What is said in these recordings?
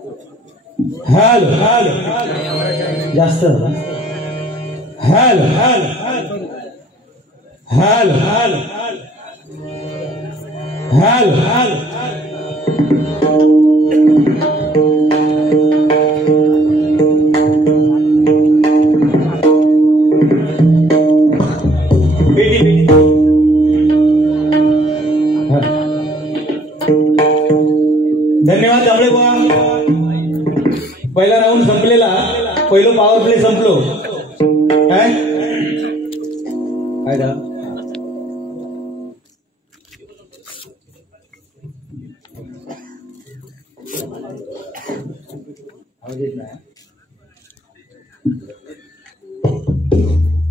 Hello hello जास्त hello hello hello hello hello hello धन्यवाद जांभळे बुवा. पहिला राऊंड संपलेला, पहिलं पॉवर प्ले संपलो. काय काय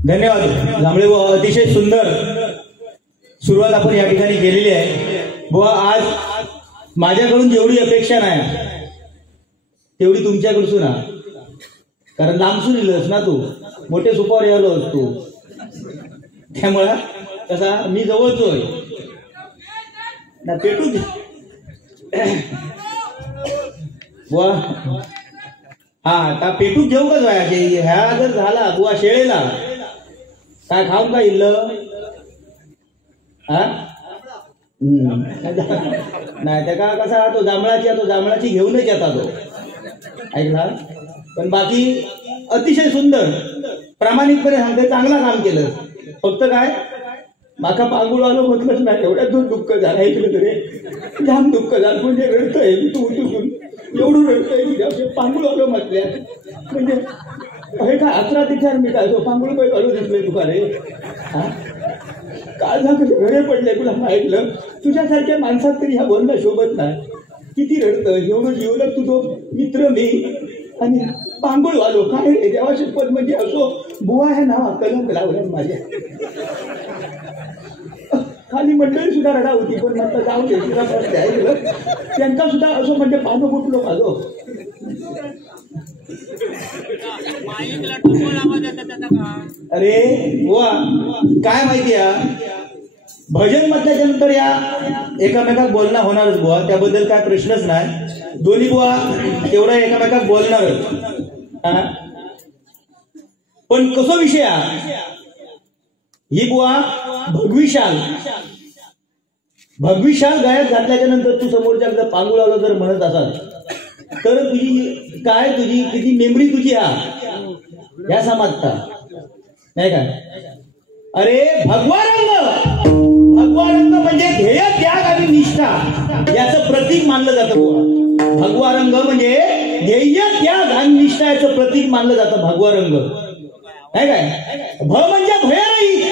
धन्यवाद जांभळे बुवा. अतिशय सुंदर सुरुवात आपण या ठिकाणी केलेली आहे बुवा. आज माझ्याकडून जेवढी अपेक्षा नाही तेवढी तुमच्याकडून ना, कारण लांबसून इलस ना, तू मोठे सुपावर यायलो तू, त्यामुळं कसा मी जवळचोय ना पेटू बुवा. हा ता पेटूच घेऊ का जायचे ह्या जर झाला बुवा शेळेला काय खाऊन का इल्ल हा नाही त्या का कसा तो जांभळाची घेऊनच येतात तो, ऐकला. पण बाकी अतिशय सुंदर प्रामाणिकपणे सांगते, चांगला काम केलं. फक्त काय माका पांगुळ आलो म्हटलंच नाही, एवढ्यात दूर दुःख झालं ऐकलं तरी जाम दुःख झालं. म्हणजे रडतोय तू उठून एवढं रडतोय पांगुळ आलो म्हटल्या म्हणजे हे काय अकरा विचार मी काय तो पांगुळ काही घालू दिसले तुका रे. हा काल झालं घरे पडले तुला ऐकलं. तुझ्यासारख्या माणसात तरी ह्या बोलणं शोभत नाही. किती रडतं एवढं जीवलग तुझं मित्र मी आणि पांगुळ वालो काय रे देवा शपथ. म्हणजे असो बुवा आहे ना कलंक लावल्या माझ्या. खाली मंडळी सुद्धा रडा होती पण नंतर जाऊ दे तुला ऐकलं त्यांचा सुद्धा असं म्हणजे पानं फुटलो माझो. अरे बुवा काय माहिती आहे, भजन म्हटल्याच्या नंतर या एकामेकात बोलणं होणारच बुवा, त्याबद्दल काय प्रश्नच नाही. दोन्ही बुवा तेवढा एकामेकात बोलणारच. पण कसं विषय ही बुवा भगवी शाल गायब घातल्याच्या नंतर तू समोरच्या पांगुळ आलो जर म्हणत असाल तर तुझी काय तुझी किती मेमरी तुझी ह्या समाजता नाही काय. अरे भगवा रंग म्हणजे ध्येय त्याग आणि निष्ठा याचं प्रतीक मानलं जातं बुवा. भगवा रंग म्हणजे ध्येय त्याग आणि निष्ठा याचं प्रतीक मानलं जातं भगवा रंग नाही काय. भ म्हणजे भयरहित,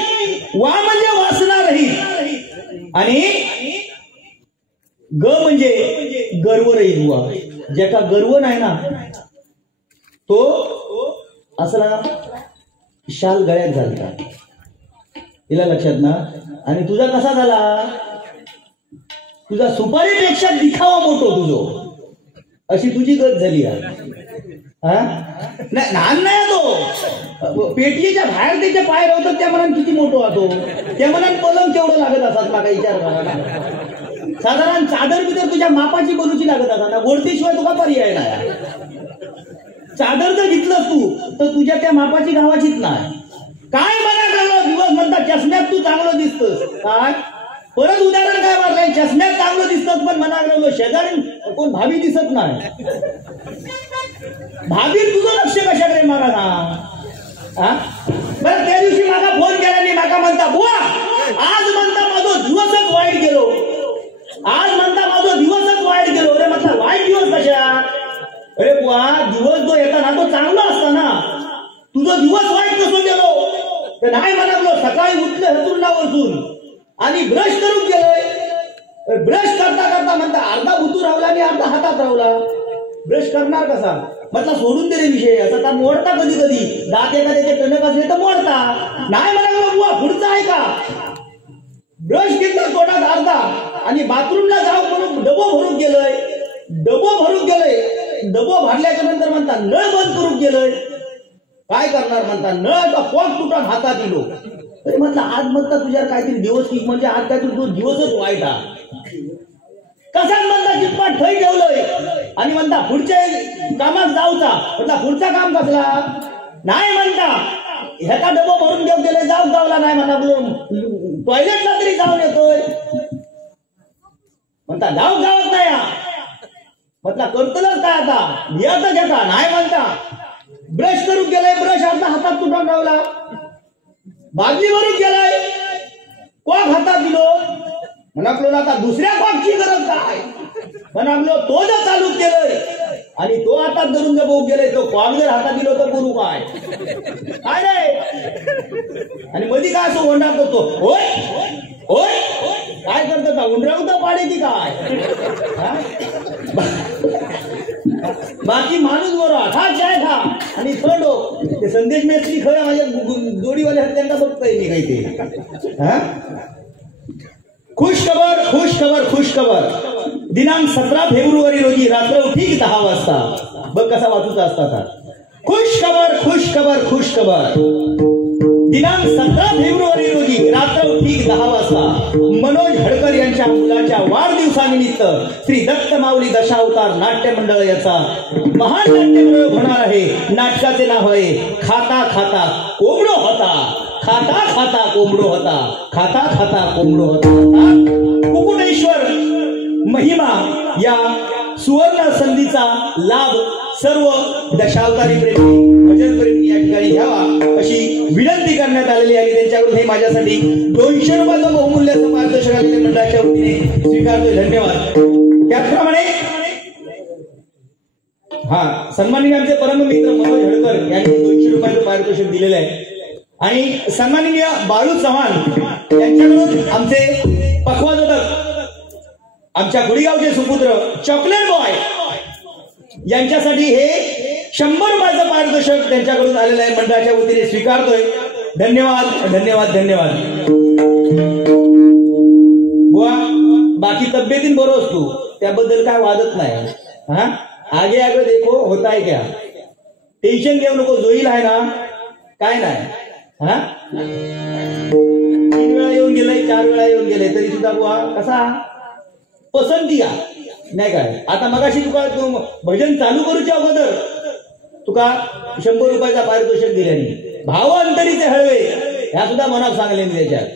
वा म्हणजे वासनारहित आणि ग म्हणजे गर्वरहित बुवा. ज्याचा गर्व नाही ना तो असला शाल गळ्यात घालता. तिला लक्षात ना. आणि तुझा कसा झाला, तुझा सुपारीपेक्षा दिखावा मोठो तुझो, अशी तुझी गत झाली. लहान नाही तो पेटलीच्या बाहेर त्याच्या पाय राहतात त्या मनात किती मोठो होतो. त्या मनात पलंग केवढं लागत असतात माका विचार करा. साधारण चादर बिदर तुझ्या मापाची बनूची लागत असतात ना, गोडतीशिवाय तुका पर्याय नाही. चादर जर घेतलं तू तर तुझ्या त्या मापाची गावाचीच नाही. काय मना लागलं दिवस म्हणतात चष्म्यात तू चांगलं दिसतोस काय. परत उदाहरण काय मारलंय, चष्म्यात चांगलं दिसत पण मना लागलो शेजारी कोण भावी दिसत नाही. भाभी तुझं लक्ष कशाकडे मारा ना. बरं त्या दिवशी माझा फोन केला नाही, माका म्हणता बुवा आज म्हणता माझा दिवसच वाईट गेलो, आज म्हणता माझा दिवसच वाईट गेलो. अरे म्हटलं वाईट दिवस कशा. अरे बुवा दिवस जो येता ना तो चांगला असता ना, तुझं दिवस वाईट कसं गेलो. तर नाही म्हणालो सकाळी उठले हतुंडावरसून आणि ब्रश करून गेलोय. ब्रश करता करता म्हणता अर्धा बुतू रावला आणि अर्धा हातात रावला. ब्रश करणार कसा म्हटलं सोडून दे रे विषय. आता मोडता कधी कधी दात एखाद्याचे टणक असले तर मोडता. नाही म्हणाला बुवा पुढचा आहे का. ब्रश घेतला तोंडात अर्धा आणि बाथरूमला जाऊ म्हणून डबो भरून गेलोय. डबो भरल्याच्या नंतर म्हणता नळ बंद करून गेलोय. काय करणार म्हणता नळाचा पॉट तुटून हातात दिलो. तरी म्हटलं आज म्हणता तुझ्या काहीतरी दिवस म्हणजे आज काहीतरी तो दिवसच वाईट हा. तसाच म्हणता चितपाट थंय ठेवलंय आणि म्हणता पुढच्या कामात जाऊचा म्हणता पुढचा काम कसला नाही म्हणता ह्याचा डबो भरून घेऊन गेले जाऊ गावला नाही म्हणा टॉयलेटला तरी जाऊन येतोय म्हणता जाऊ गावात नाही म्हटला करतलंच काय आता येतं घेता नाही म्हणता ब्रश करून गेलाय ब्रश आता हातात तुटून ठेवला बादली भरून गेलाय कॉक हातात दिलो म्हणालो आता दुसऱ्या कॉकची गरज काय म्हणालो तो जर चालू केलंय आणि तो हातात धरून जर भाऊ गेलाय तो कॉक जर हातात दिलो तर करू काय काय रे आणि मध्ये काय असं ओंडा करतो होय होय काय करतो उंडरावता पाडायची काय बाकी माणूस बरोबर खा चाय खा आणि थंडो ते संदेश मेत्री खरं माझ्या जोडीवाले त्यांना बघतोय मी काही ते खुश खबर खुश खबर खुश खबर दिनांक 17 फेब्रुवारी रोजी रात्र ठीक 10 वाजता बघ कसा वाचूचा असता खुश खबर खुश खबर खुश खबर दिनांक 17 फेब्रुवारी रोजी रात्र ठीक 10 वाजता मनोज हडकर यांच्या मुलाच्या वाढदिवसानिमित्त श्री दत्त माऊली दशावतार नाट्य मंडळ याचा महान नाट्यप्रयोग होणार आहे. नाटकाचे नाव आहे खाता खाता कोंबडो होता खाता खाता कोंबडो होता खाता खाता कोंबडो होता. कुकुटेश्वर महिमा या सुवर्ण संधीचा लाभ सर्व दशावतारी प्रेमी भजन प्रेमी या ठिकाणी घ्यावा अशी विनंती करण्यात आलेली आहे. त्यांच्याकडून हे माझ्यासाठी 200 रुपयाचं बहुमूल्याचं मार्गदर्शन आलेल्या मंडळाच्या वतीने स्वीकारतोय. धन्यवाद. त्याचप्रमाणे सन्माननीय आमचे परम मित्र मनोज हडकर यांनी 200 रुपयाचं पारितोषिक दिलेलं आहे आणि सन्माननीय बाळू चव्हाण यांच्याकडून आमचे पखवाजोदक आमच्या गुडीगावचे सुपुत्र चॉकलेट बॉय यांच्यासाठी हे 100 रुपयाचं पारितोषिक त्यांच्याकडून आलेलं आहे. मंडळाच्या वतीने स्वीकारतोय. धन्यवाद धन्यवाद धन्यवाद. बुवा बाकी तब्येतीन बरोच तू त्याबद्दल काय वादत नाही. आगे आगे देखो होता है क्या टेन्शन घेऊ नको जोईल आहे ना काय नाही. 3 वेळा येऊन गेलाय 4 वेळा येऊन गेले तरी सुद्धा बुवा कसा पसंती नाही काय. आता मगाशी तुका भजन चालू करूच्या अगोदर तुका 100 रुपयाचा पारितोषिक दिल्याने भाव अंतरीचे हळवे ह्या सुद्धा मनात सांगले मी त्याच्यात.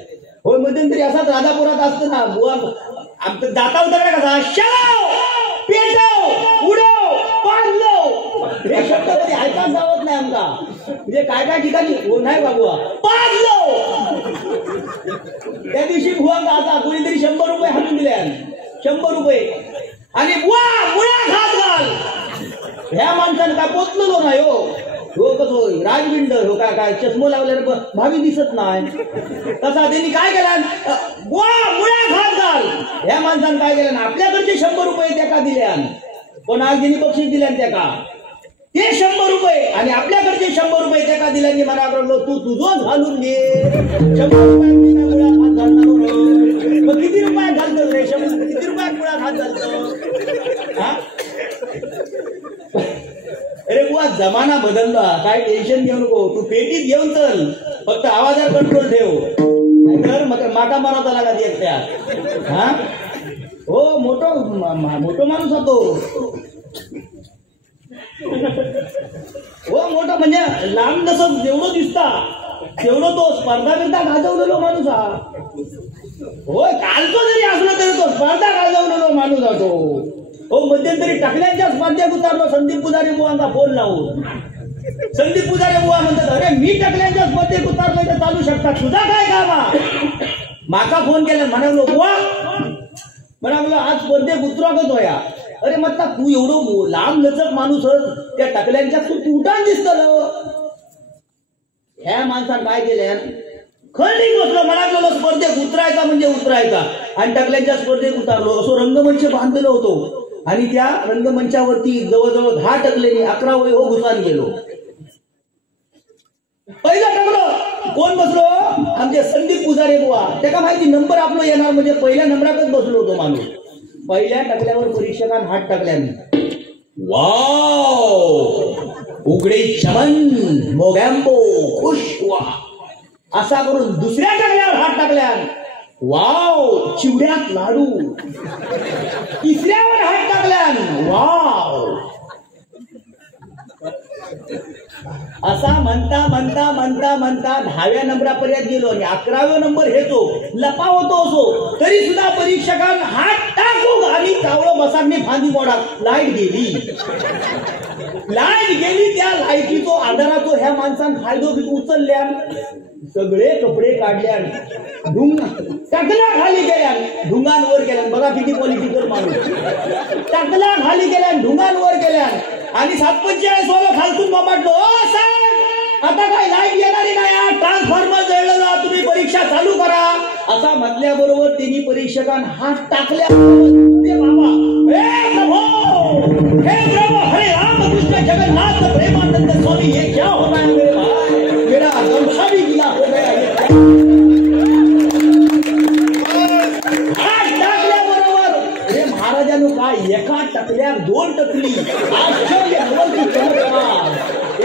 होय मध्यंतरी असाच राजापुरात असतं ना बुवा आमचं जाता होता कसा शाव पेटव उडव पाडलो हे शब्द कधी ऐकाच जावत नाही आमका. म्हणजे काय काय ठिकाणी नाही बाबूआ पाडलो त्या दिवशी बुवा आता कोणीतरी 100 रुपये हाणून दिले 100 रुपये आणि बुवा मुळा खात घाल ह्या माणसानं काय पोचलो नाही हो. हो कसो राजविंड हो काय काय चष्मा लावल्यावर भावी दिसत नाही तसा त्यांनी काय केलं बुवा मुळा खात घाल ह्या माणसानं काय केलं आपल्याकडचे 100 रुपये त्याका दिल्या पण आज त्यांनी बक्षीस दिल्या त्याका ते 100 रुपये आणि आपल्याकडचे 100 रुपये त्याका दिल्याने मला आवडलो तू तुझंच घालून घे 100 रुपये मुळा खात घालणार मग किती रुपयात घालतो रे 100 किती रुपयात मुळा खात घालतो. अरे बुवा जमाना बदलला काय टेन्शन घेऊ नको तू पेटीत घेऊन चल फक्त आवाजावर कंट्रोल ठेव नाहीतर माका मारत आला का त्या हो मोठो माणूस होतो हो मोठा म्हणजे लांब जसं जेवढं दिसता तेवढं तो स्पर्धा बिर्धा गाजवलेलो माणूस हा. होय कालचो जरी असला तरी तो स्पर्धा गाजवलेलो माणूस हा तो. हो मध्यंतरी टाकल्यांच्या स्पर्धेत उतारलो संदीप पुजारी बुवांना फोन लावून संदीप पुजारी बुवा म्हणतात अरे मी टाकल्यांच्या स्पर्धेत उतारलो तर चालू शकता तुझा काय कामा माका फोन केला म्हणालो बुवा म्हणालो आज स्पर्धेत उतरागत होया. अरे म्हटला तू एवढं लांब लचक माणूस त्या टाकल्यांच्या तू तुटान दिसत ह्या माणसानं काय केल्या खंडीत बसलो म्हणालो स्पर्धेत उतरायचा म्हणजे उतरायचा आणि टाकल्यांच्या स्पर्धेत उतारलो असो रंगमंच बांधलेलो होतो आणि त्या रंगमंचावरती जवळजवळ 10 टकलेनी 11 वय हो घुसान गेलो. पहिला टकलो कोण बसलो आमचे संदीप पुजारी बुवा त्याला माहिती नंबर आपलं येणार म्हणजे पहिल्या नंबरातच बसलो होतो माणूस. पहिल्या टकल्यावर परीक्षकांनी हात टाकल्याने वाव उघडे चमन मोगॅम्बो खुश हुआ असा करून दुसऱ्या टकल्यावर हात टाकल्या वाव, चिवड्यात लाडू. तिसऱ्यावर हात टाकल्यान वाव. असा म्हणता म्हणता म्हणता म्हणता 10व्या नंबरापर्यंत गेलो आणि 11व्या नंबर हेचो लपावतो असो तरी सुद्धा परीक्षकांना हात टाकू आणि कावळं बसांनी फांदी मोडा. लाईट गेली. त्या लाईटीचो आधाराचो ह्या माणसान फायदो घेऊन उचलल्या. सगळे कपडे काढल्यान टाकला खाली गेल्या. ढुंगांवर गेल्या. बघा किती पॉलिटिकल माणूस. टाकला खाली गेल्या, ढुंगांवर गेल्या आणि 745 वाला खालतून मामाटलो. साहेब आता काय लाईट येणारी नाही, ट्रान्सफॉर्मर जळलेला, तुम्ही परीक्षा चालू करा असा म्हटल्याबरोबर त्यांनी परीक्षकांना हात टाकल्या. बाबा हे प्रभू, हे प्रभू, हरे रामकृष्ण जगन्नाथ प्रेमानंद स्वामी, ये क्या हो रहा है मेरे भाई, मेरा गमछा भी गीला हो गया. हात टाकल्याबरोबर हे महाराजांनो काय एका टकल्यात 2 टकली. आश्चर्य चमत्कार.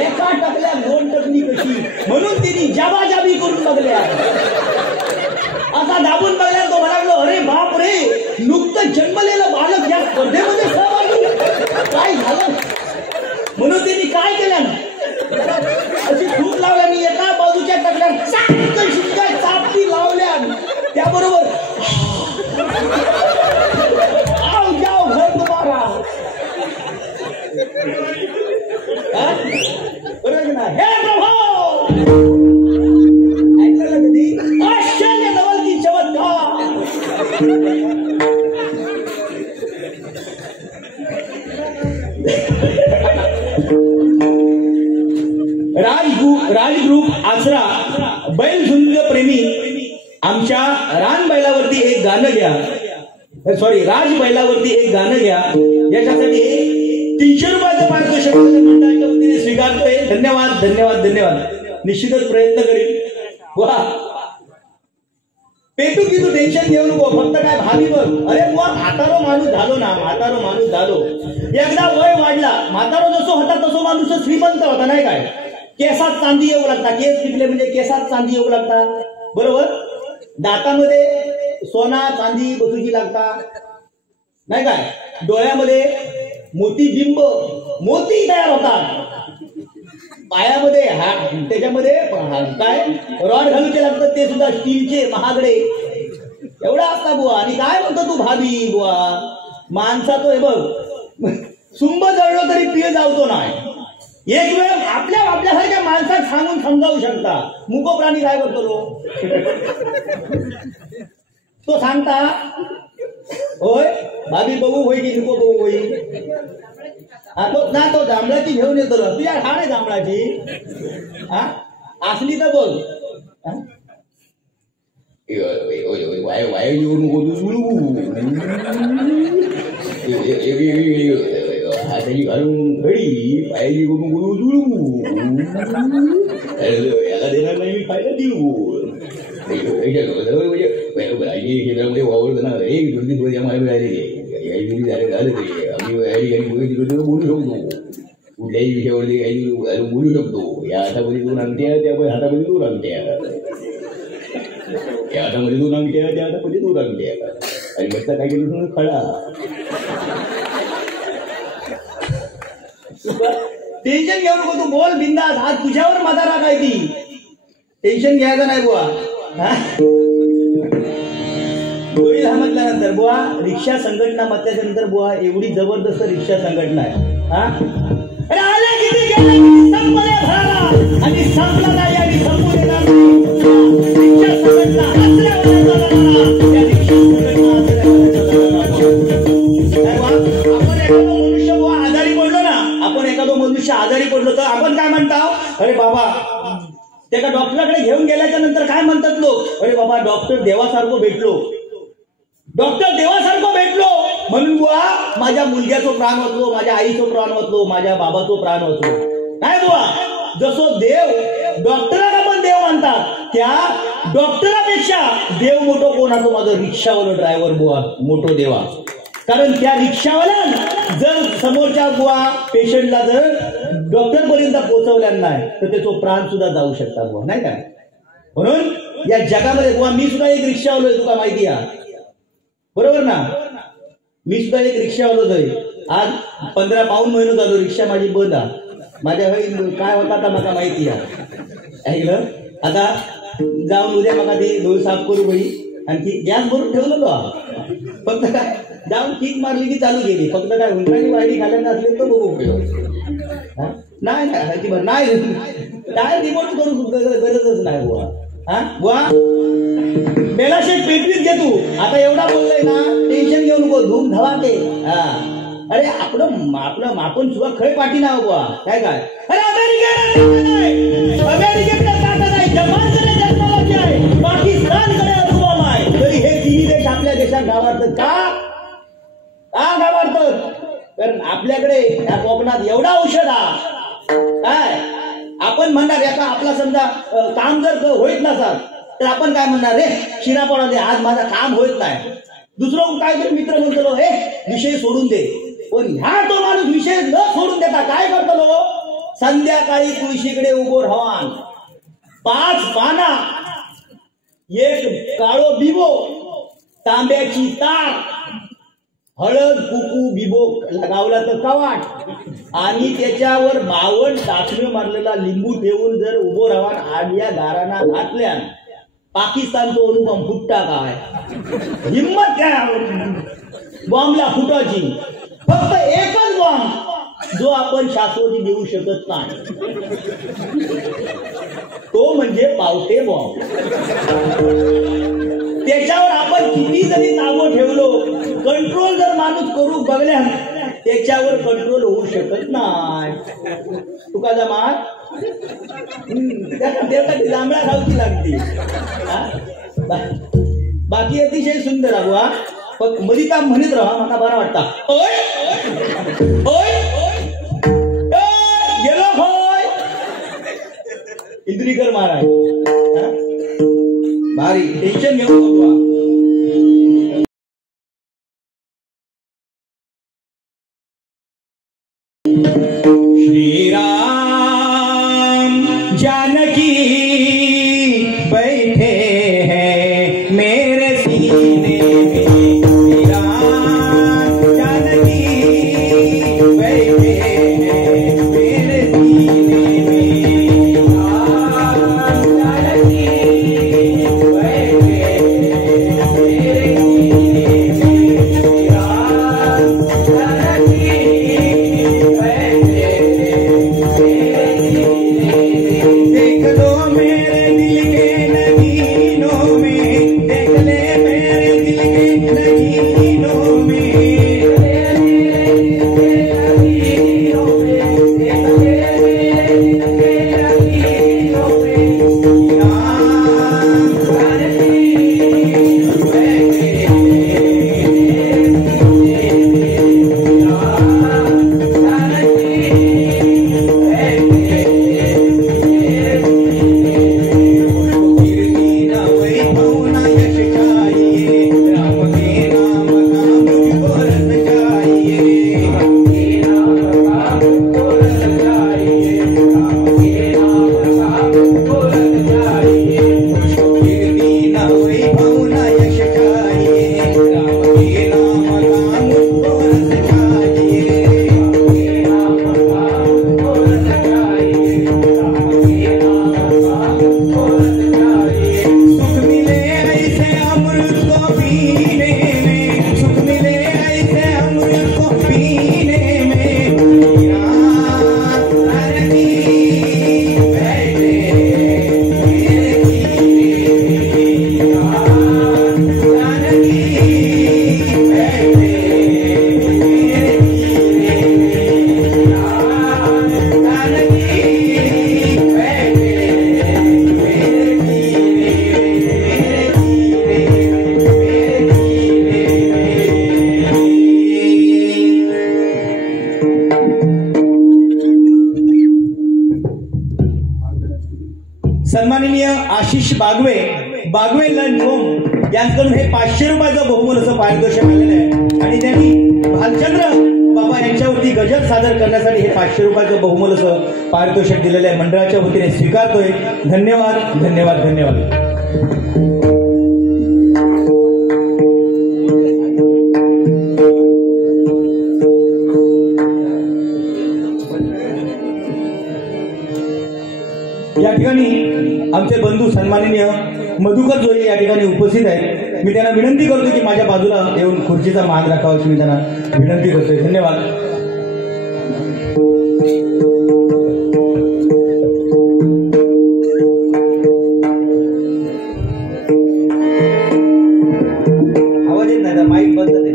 एका टकल्यात 2 टकली कशी, म्हणून तिने जाबाजाबी करून बघल्या. असा दाबून बघल्या तो म्हणालो, अरे बाप रे, नुकतं जन्मलेलं बालक या स्पर्धेमध्ये सहभागी, काय झालं. म्हणून त्यांनी काय केलं, अशी खूप लावल्या. मी एका बाजूच्या टकल्या चापटी लावल्या. त्याबरोबर आओ जाओ घर तुम्हारा. हे प्रभू, ऐकलं कधी आश्चर्य नवल की चमत्कार. राजग्रुप आसरा बैलझुंज प्रेमी आमच्या रान बैलावरती एक गाणं घ्या. सॉरी, राज बैलावरती एक गाणं घ्या. याच्यासाठी 300 रुपयाचं पारितोषिक मंडळाच्या वतीने स्वीकारतोय. धन्यवाद धन्यवाद धन्यवाद. निश्चितच प्रयत्न करेल. वा पेटू की तू टेन्शन घेऊ नको, फक्त काय भावी बघ. अरे बुवा म्हातारो माणूस झालो ना, म्हातारो माणूस झालो. एकदा वय वाढला, म्हातारो जसो होता तसो माणूस श्रीमंत होता नाही काय. केसात चांदी येऊ लागता. केस पिकले म्हणजे केसात चांदी येऊ लागता, बरोबर. दातामध्ये सोना चांदी बसूची लागता नाही काय. डोळ्यामध्ये मोती बिंब मोती तयार होतात. पायामध्ये त्याच्यामध्ये काय रॉड घालूचे लागतात, ते सुद्धा स्टीलचे महागडे एवढा असता बुवा. आणि काय म्हणतो तू भाभी बुवा, माणसाचं हे बघ सुंब जळलो तरी पिय जावतो नाही. एक वेळ आपल्यासारख्या माणसात सांगून समजावू शकता. मुको प्राणी काय करतो तो सांगता, होय भाभी बघू होई की नको बघू होई. तो जांभळाची घेऊन येतो. तुझ्या ठाण आहे जांभळाची, असली तर बोल. हाताची घालून घडी, पायाची करून गुरु जुळू, याला देणार नाही मी खायला देऊ. क्षेत्रामध्ये वावरताना एक 2-3 वर्ष आम्हाला मिळालेली झालं तरी आम्ही बोलू शकतो. कुठल्याही विषयावरती बोलू शकतो. या हातामध्ये 2 अंगठ्या, त्या हातामध्ये 2 अंगठ्या, या हातामध्ये 2 अंगठ्या, त्या हातामध्ये 2 अंगठ्या. आणि बसता काय केलं खडा. टेन्शन घेऊ नको, तू बोल बिंदास. आज तुझ्यावर म्हातारा काय ती टेन्शन घ्यायचं नाही बुवा. होईल हा म्हटल्यानंतर बुवा रिक्षा संघटना म्हटल्याच्या नंतर बुवा एवढी जबरदस्त रिक्षा संघटना आहे. अरे आले किती गेले किती संपले भराला आणि संपला नाही आणि संपू देणार नाही. रिक्षा संघटना आपण एखादं मनुष्य आजारी पडलो तर आपण काय म्हणतो, अरे बाबा त्या डॉक्टरकडे घेऊन गेल्याच्या नंतर काय म्हणतात लोक, अरे बाबा डॉक्टर देवासारखं भेटलो, डॉक्टर देवासारखं भेटलो म्हणून बुवा माझ्या मुलग्याचो प्राण वाचलो, माझ्या आईचो प्राण वाचलो, माझ्या बाबाचो प्राण वाचलो. काय बुवा जसो देव डॉक्टरांना पण देव मानतात, त्या डॉक्टरापेक्षा देव मोठो कोणाचा, माझा रिक्षावाला ड्रायव्हर बुवा मोठो देवा. कारण त्या रिक्षावाल्यान जर समोरच्या बुवा पेशंटला जर डॉक्टर पर्यंत पोहोचवल्या नाही तर त्याचा प्राण सुद्धा जाऊ शकता बुवा, नाही काय. म्हणून या जगामध्ये बुवा मी सुद्धा एक रिक्षावालो आहे, तुका माहिती आहे बरोबर ना. मी सुद्धा एक रिक्षावालोच आहे. आज 15 पाऊण महिनो झालो रिक्षा माझी बंद आहे. माझ्या घरी काय होता आता मला माहिती आहे ऐकलं. आता जाऊन उद्या मला ते डोळ साफ करू बाई. आणखी गॅस भरून ठेवलेलो फक्त काय जाऊन किक मारली की चालू गेली. फक्त काय उंटराची वायडी खाल्ल्यानं असले तर बघू उपयोग नाही काय रिमोट करू गरजच नाही बुवा. हा बुवा मेला शेठ पेटवीत घे तू. आता एवढा बोललाय ना टेन्शन घेऊ नको. धूम धवाके. हा अरे आपलं आपण सुद्धा खय पाठी ना बुवा काय काय. अरे अमेरिकेकडे ताकद आहे, जपानकडे टेक्नॉलॉजी आहे, पाकिस्तानकडे अनुभव आहे, तरी हे तिन्ही देश आपल्या देशात गावारतात का गावारतात. कारण आपल्याकडे या कोकणात एवढा औषध काय आपण म्हणणार याचा आपला समजा काम जर होईत नसत तर आपण काय म्हणणार रे शिरा पडा आज माझा काम होत नाही. दुसरं काय तरी मित्र म्हणतो हे विषय सोडून दे. पण ह्या तो माणूस विषय न सोडून देता काय करतो संध्याकाळी तुळशीकडे उभो राहान 5 पाना, एक काळो बिबो, तांब्याची तार, हळद कुकू बिबो गावला तर कवाट आणि त्याच्यावर 52 टाचमे मारलेला लिंबू ठेवून जर उभो राहान आडल्या दारांना घातल्या पाकिस्तानचा अनुभव फुटता काय हिम्मत काय बॉम्बला फुटायची. फक्त एकच बॉम्ब जो आपण शाश्वती देऊ शकत नाही तो म्हणजे पावटे बॉम्ब. त्याच्यावर आपण किती जरी ताबो ठेवलो कंट्रोल जर माणूस करू बघल्या त्याच्यावर कंट्रोल होऊ शकत नाही. तुका जमा त्यासाठी जांभळा खाऊची लागते. बाकी अतिशय सुंदर अगवा पण मलिता म्हणत राहा मला बरा वाटता. गेलो होय इंद्रीकर महाराज भारी टेन्शन घेऊ नको. श्रीराम जानकी बैठे हैं मेरे सीने में. श्रीराम जानकी बैठे हैं मेरे सीने में. राम जानकी बैठे हैं मेरे सीने में. राम जानकी देख लो मेरे दिल के नगीनों में, देख ले मेरे दिल के नगीनों में, देख ले मेरे दिल के नगीनों में. राम जानकी बैठे सन्माननीय आशिष बागवे यांच्याकडून हे 500 रुपयाचं बहुमूल असं पारितोषिक आलेलं आहे आणि त्यांनी भालचंद्र बाबा यांच्यावरती गजल सादर करण्यासाठी हे 500 रुपयाचं बहुमूल्य पारितोषिक दिलेलं आहे, मंडळाच्या वतीने स्वीकारतोय. धन्यवाद धन्यवाद धन्यवाद. या ठिकाणी आमचे बंधू सन्माननीय मधुकर जोई या ठिकाणी उपस्थित आहेत. मी त्यांना विनंती करतो की माझ्या बाजूला येऊन खुर्चीचा मान राखावा अशी मी त्यांना विनंती करतोय. धन्यवाद. आवाज येत नाही, माईक बंद नाही.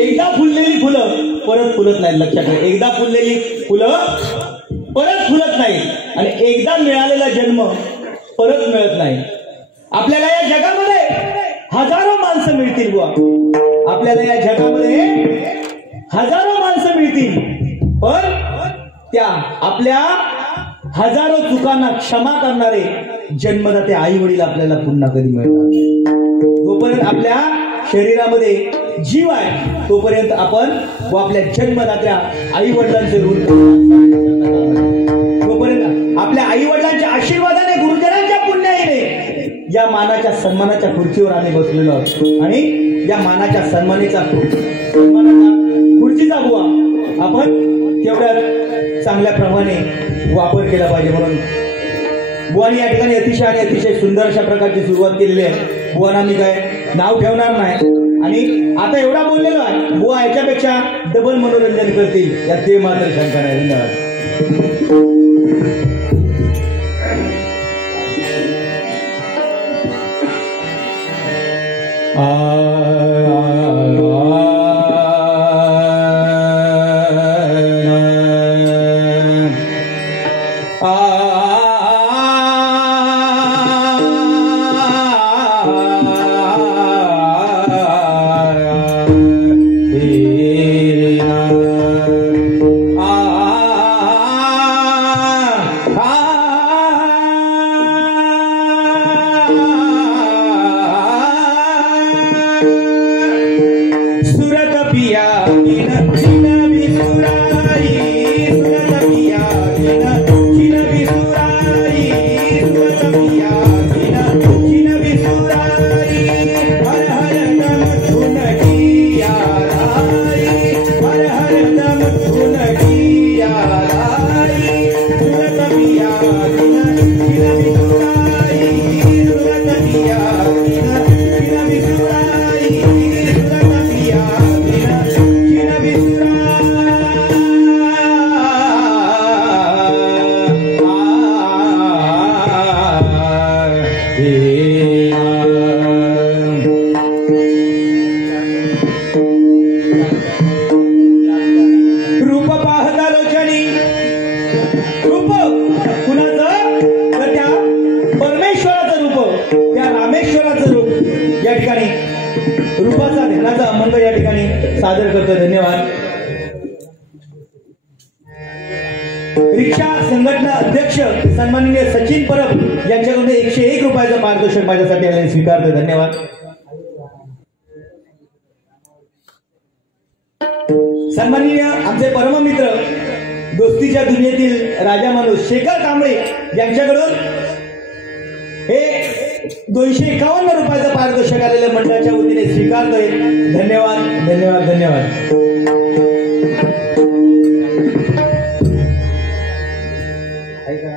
एकदा फुललेली फुलं परत फुलत नाहीत. लक्षात ठेवा, एकदा फुललेली फुलं परत फुलत नाही आणि एकदा मिळालेला जन्म परत मिळत नाही. आपल्याला या जगामध्ये हजारो माणसं मिळतील बुवा, आपल्याला या जगामध्ये हजारो माणसं मिळतील, पण त्या आपल्या हजारो चुकांना क्षमा करणारे जन्मदाते आई वडील आपल्याला पुन्हा कधी मिळणार. जोपर्यंत आपल्या शरीरामध्ये जीव आहे तोपर्यंत आपण व आपल्या जन्मदात्या आई वडिलांचे ऋण, तोपर्यंत आपल्या आई वडिलांच्या आशीर्वादाने, गुरुजनांच्या पुण्याईने या मानाच्या सन्मानाच्या खुर्चीवर आम्ही बसलेलो आहोत आणि या मानाच्या सन्मानाचा खुर्चीचा बुवा आपण तेवढ्या चांगल्या प्रमाणे वापर केला पाहिजे. म्हणून बुवानी या ठिकाणी अतिशय आणि अतिशय सुंदर अशा प्रकारची सुरुवात केलेली आहे. बुवांना मी काय नाव ठेवणार नाही आणि आता एवढा बोललेलो आहे, बुवा याच्यापेक्षा डबल मनोरंजन करतील यात ते मात्र शंका नाही. धन्यवाद. रूपाचा ध्यानाचा अमंग या ठिकाणी सादर करतो. धन्यवाद. रिक्षा संघटना अध्यक्ष सन्माननीय सचिन परब यांच्याकडून 101 रुपयाचं पारितोषिक माझ्यासाठी आले, स्वीकारतो. धन्यवाद. सन्माननीय आमचे परममित्र दोस्तीच्या दुनियेतील राजा माणूस शेखर कांबळे यांच्याकडून हे 251 रुपयाचं पारितोषिक आलेलं मंडळाच्या वतीने स्वीकारतोय. धन्यवाद धन्यवाद धन्यवाद. ऐका